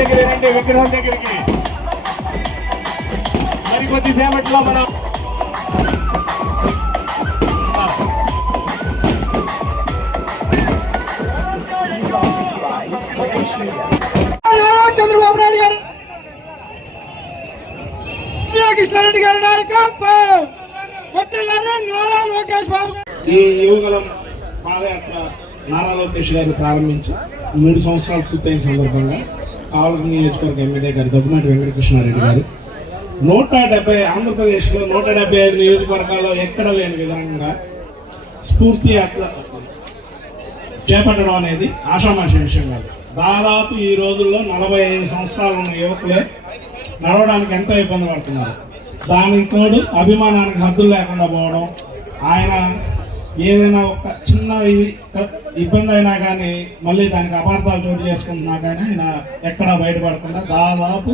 దగ్గర రండి, విగ్రహం దగ్గరికి. మరి కొద్దిసేపట్లో మనం చంద్రబాబు నాయుడు గారు, కృష్ణారెడ్డి గారి నాయకత్వం, నారా లోకేష్ బాబు. ఈ యువగలం పాదయాత్ర నారా లోకేష్ గారు ప్రారంభించి 3 సంవత్సరాలు పూర్తయిన సందర్భంగా కావలి నియోజకవర్గ ఎమ్మెల్యే గారు దగ్గుమాటి వెంకటకృష్ణారెడ్డి గారు 170 ఆంధ్రప్రదేశ్లో 175 నియోజకవర్గాల్లో ఎక్కడ లేని విధంగా స్ఫూర్తి యాత్ర చేపట్టడం అనేది ఆషామాషి విషయం కాదు. దాదాపు ఈ రోజుల్లో 45 సంవత్సరాలు ఉన్న యువకులే నడవడానికి ఎంతో ఇబ్బంది పడుతున్నారు. దానికి తోడు అభిమానానికి హద్దులు లేకుండా పోవడం, ఆయన ఏదైనా ఒక చిన్న ఇబ్బంది అయినా కానీ మళ్ళీ దానికి అపార్థాలు చోటు చేసుకుంటున్నా కానీ ఆయన ఎక్కడా బయటపడకుండా దాదాపు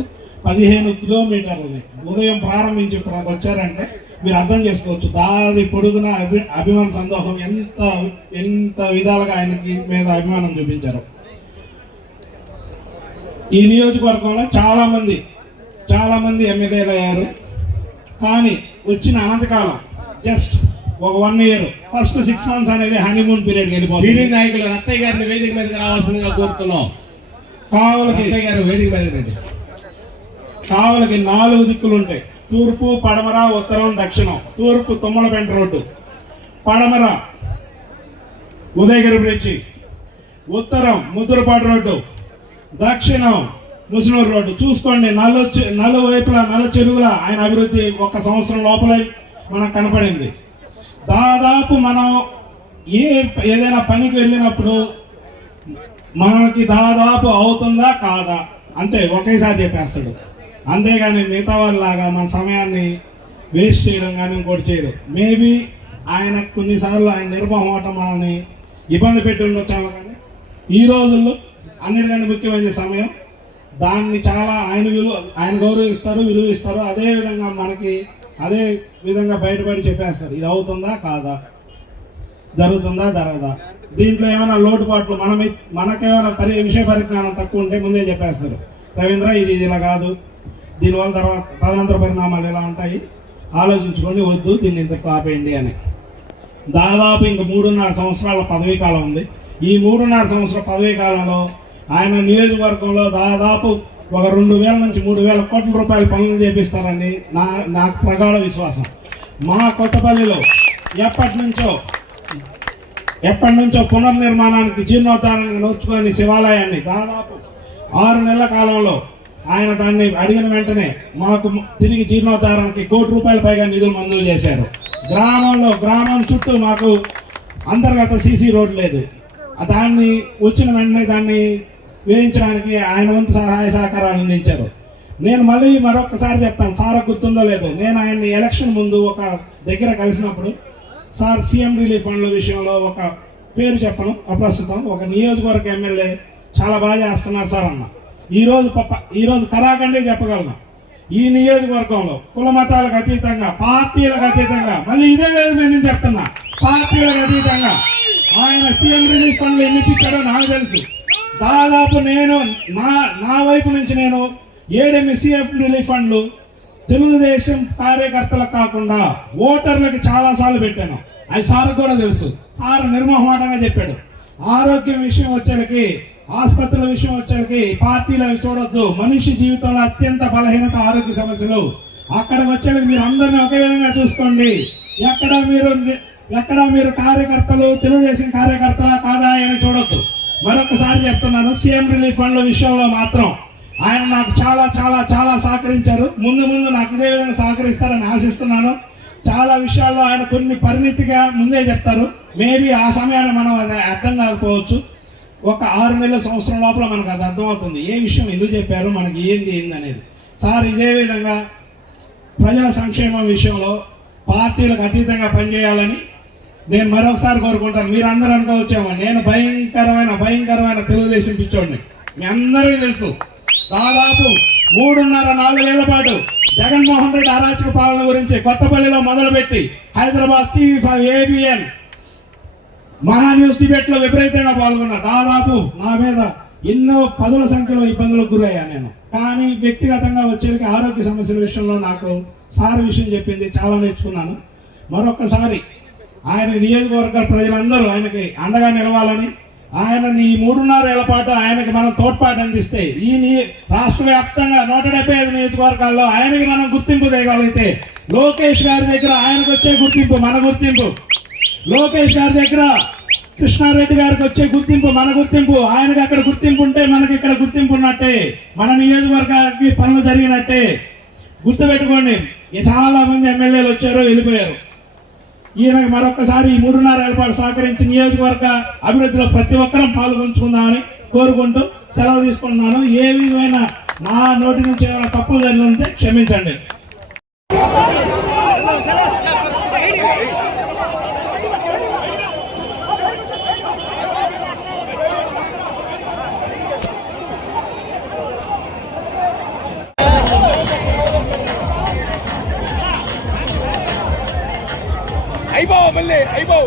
15 కిలోమీటర్లని ఉదయం ప్రారంభించి ఇప్పుడు అది వచ్చారంటే మీరు అర్థం చేసుకోవచ్చు. దారి పొడుగున అభిమాన సంతోషం ఎంత విధాలుగా ఆయనకి మీద అభిమానం చూపించారు. ఈ నియోజకవర్గంలో చాలా మంది ఎమ్మెల్యేలు అయ్యారు. కానీ వచ్చిన అనంతకాలం జస్ట్ ఒక 1 ఇయర్, ఫస్ట్ 6 మంత్స్ అనేది హనీమూన్ పీరియడ్ వెళ్ళిపోతుంది. సీనియర్ నాయకులు రత్తయ్య గారిని వేదిక మీదకి రావాల్సిందిగా కోరుతున్నాం. కావలికి వేదిక మీద కావలికి 4 దిక్కులు ఉంటాయి. తూర్పు, పడమర, ఉత్తరం, దక్షిణం. తూర్పు తుమ్మలపెంట రోడ్డు, పడమర ఉదయగిరి బ్రిడ్జి, ఉత్తరం ముద్దులపాటు రోడ్డు, దక్షిణం ముసునూరు రోడ్డు. చూసుకోండి, నలువైపులా నల్ల చెరువుల ఆయన అభివృద్ధి 1 సంవత్సరం లోపలే మనకు కనపడింది. దాదాపు మనం ఏదైనా పనికి వెళ్ళినప్పుడు మనకి దాదాపు అవుతుందా కాదా అంతే ఒకేసారి చెప్పేస్తాడు. అంతేగాని మిగతా వాళ్ళలాగా మన సమయాన్ని వేస్ట్ చేయడం కానీ ఇంకోటి చేయడు. మేబీ ఆయన కొన్నిసార్లు ఆయన నిర్మోహమాటం మనల్ని ఇబ్బంది పెట్టి ఉండొచ్చాము. కానీ ఈ రోజుల్లో అన్నిటికంటే ముఖ్యమైన సమయం, దాన్ని చాలా ఆయన గౌరవిస్తారు, విలువ ఇస్తారు. అదేవిధంగా మనకి అదే విధంగా బయటపడి చెప్పేస్తారు ఇది అవుతుందా కాదా, జరుగుతుందా జరగదా. దీంట్లో ఏమైనా లోటుపాట్లు మనకేమైనా విషయ పరిజ్ఞానం తక్కువ ఉంటే ముందే చెప్పేస్తారు. రవీంద్ర ఇది ఇలా కాదు, దీనివల్ల తదనంతర పరిణామాలు ఇలా ఉంటాయి, ఆలోచించుకొని వద్దు, దీన్ని ఇంతకు ఆపేయండి అని. దాదాపు ఇంక 3.5 సంవత్సరాల పదవీ కాలం ఉంది. ఈ 3.5 సంవత్సరాల పదవీ కాలంలో ఆయన నియోజకవర్గంలో దాదాపు ఒక 2,000 నుంచి 3,000 కోట్ల రూపాయల పనులు చేపిస్తారని నాకు ప్రగాఢ విశ్వాసం. మా కొత్తపల్లిలో ఎప్పటి నుంచో పునర్నిర్మాణానికి జీర్ణోద్ధారానికి నోచుకొని శివాలయాన్ని దాదాపు 6 నెలల కాలంలో ఆయన దాన్ని అడిగిన వెంటనే మాకు తిరిగి జీర్ణోద్ధారానికి 1 కోటి రూపాయల పైగా నిధులు మంజూరు చేశారు. గ్రామం చుట్టూ మాకు అంతర్గత సీసీ రోడ్డు లేదు. దాన్ని వచ్చిన వెంటనే దాన్ని వేయించడానికి ఆయన వంతు సహాయ సహకారాలు అందించారు. నేను మళ్ళీ మరొకసారి చెప్తాను, సార్ గుర్తుందో లేదో, నేను ఆయన్ని ఎలక్షన్ ముందు ఒక దగ్గర కలిసినప్పుడు సార్ సీఎం రిలీఫ్ ఫండ్ల విషయంలో ఒక పేరు చెప్పను అప్రస్తుతం, ఒక నియోజకవర్గ ఎమ్మెల్యే చాలా బాగా చేస్తున్నారు సార్ అన్న. ఈరోజు కరాఖండే చెప్పగలను, ఈ నియోజకవర్గంలో కుల మతాలకు అతీతంగా, పార్టీలకు అతీతంగా, మళ్ళీ ఇదే వేదిక మీద నేను చెప్తున్నా, పార్టీలకు అతీతంగా ఆయన సీఎం రిలీఫ్ ఫండ్లు ఎన్ని ఇచ్చాడో నాకు తెలుసు. దాదాపు నేను నా వైపు నుంచి నేను 7 సీఎం రిలీఫ్ ఫండ్లు తెలుగుదేశం కార్యకర్తలకు కాకుండా ఓటర్లకి చాలాసార్లు పెట్టాను. అది సార్ కూడా తెలుసు. సార్ నిర్మోహమాటంగా చెప్పాడు, ఆరోగ్యం విషయం వచ్చేలకి, ఆసుపత్రుల విషయం వచ్చేలకి పార్టీలు అవి చూడొద్దు, మనిషి జీవితంలో అత్యంత బలహీనత ఆరోగ్య సమస్యలు, అక్కడ వచ్చేది మీరు అందరినీ ఒకే విధంగా చూసుకోండి. ఎక్కడ మీరు కార్యకర్తలు తెలుగుదేశం కార్యకర్తలా కాదా అని చూడొద్దు. మరొకసారి చెప్తున్నాను, సీఎం రిలీఫ్ ఫండ్ల విషయంలో మాత్రం ఆయన నాకు చాలా చాలా చాలా సహకరించారు. ముందు నాకు ఇదే విధంగా సహకరిస్తారని ఆశిస్తున్నాను. చాలా విషయాల్లో ఆయన కొన్ని పరిణితిగా ముందే చెప్తారు. మేబీ ఆ సమయాన్ని మనం అది అర్థం కాకపోవచ్చు. ఒక 6 నెలల సంవత్సరం లోపల మనకు అది అర్థమవుతుంది, ఏ విషయం ఎందుకు చెప్పారు, మనకి ఏంది అనేది. సార్ ఇదే విధంగా ప్రజల సంక్షేమం విషయంలో పార్టీలకు అతీతంగా పనిచేయాలని నేను మరొకసారి కోరుకుంటాను. మీరు అందరూ అనుకోవచ్చేమో నేను భయంకరమైన తెలుగుదేశం పిచ్చోడిని, మీ అందరికీ తెలుసు. దాదాపు 3.5-4 ఏళ్ల పాటు జగన్మోహన్ రెడ్డి అరాచక పాలన గురించి కొత్తపల్లిలో మొదలుపెట్టి హైదరాబాద్ TV5, ABN, మహా న్యూస్ డిబేట్ లో విపరీతంగా పాల్గొన్నా. దాదాపు నా మీద ఎన్నో పదుల సంఖ్యలో ఇబ్బందులకు గురయ్యా నేను. కానీ వ్యక్తిగతంగా వచ్చేటికి ఆరోగ్య సమస్యల విషయంలో నాకు సార్ విషయం చెప్పింది చాలా నేర్చుకున్నాను. మరొక్కసారి ఆయన నియోజకవర్గ ప్రజలందరూ ఆయనకి అండగా నిలవాలని, ఆయన ఈ 3.5 ఏళ్ల పాటు ఆయనకి మనం తోడ్పాటు అందిస్తే ఈ రాష్ట్ర వ్యాప్తంగా 175 నియోజకవర్గాల్లో ఆయనకి మనం గుర్తింపు తేగలిగితే, లోకేష్ గారి దగ్గర ఆయనకు వచ్చే గుర్తింపు మన గుర్తింపు, లోకేష్ గారి దగ్గర కృష్ణారెడ్డి గారికి వచ్చే గుర్తింపు మన గుర్తింపు, ఆయనకి అక్కడ గుర్తింపు ఉంటే మనకి ఇక్కడ గుర్తింపు ఉన్నట్టే, మన నియోజకవర్గానికి పనులు జరిగినట్టే. గుర్తుపెట్టుకోండి, చాలా మంది ఎమ్మెల్యేలు వచ్చారు వెళ్ళిపోయారు. ఈయనకి మరొకసారి ఈ 3.5 ఏళ్ల పాటు సహకరించి నియోజకవర్గ అభివృద్ధిలో ప్రతి ఒక్కరం పాల్గొంచుకుందామని కోరుకుంటూ సెలవు తీసుకుంటున్నాను. ఏ విధమైన నా నోటి నుంచి ఏమైనా తప్పులు జరిగి ఉంటే క్షమించండి. మళ్ళీ అయిపో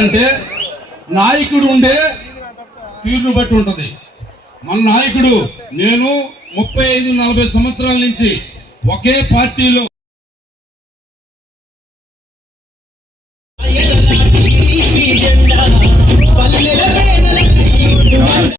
అంటే నాయకుడు ఉండే తీరును బట్టి ఉంటది. మన నాయకుడు నేను 35-40 సంవత్సరాల నుంచి ఒకే పార్టీలో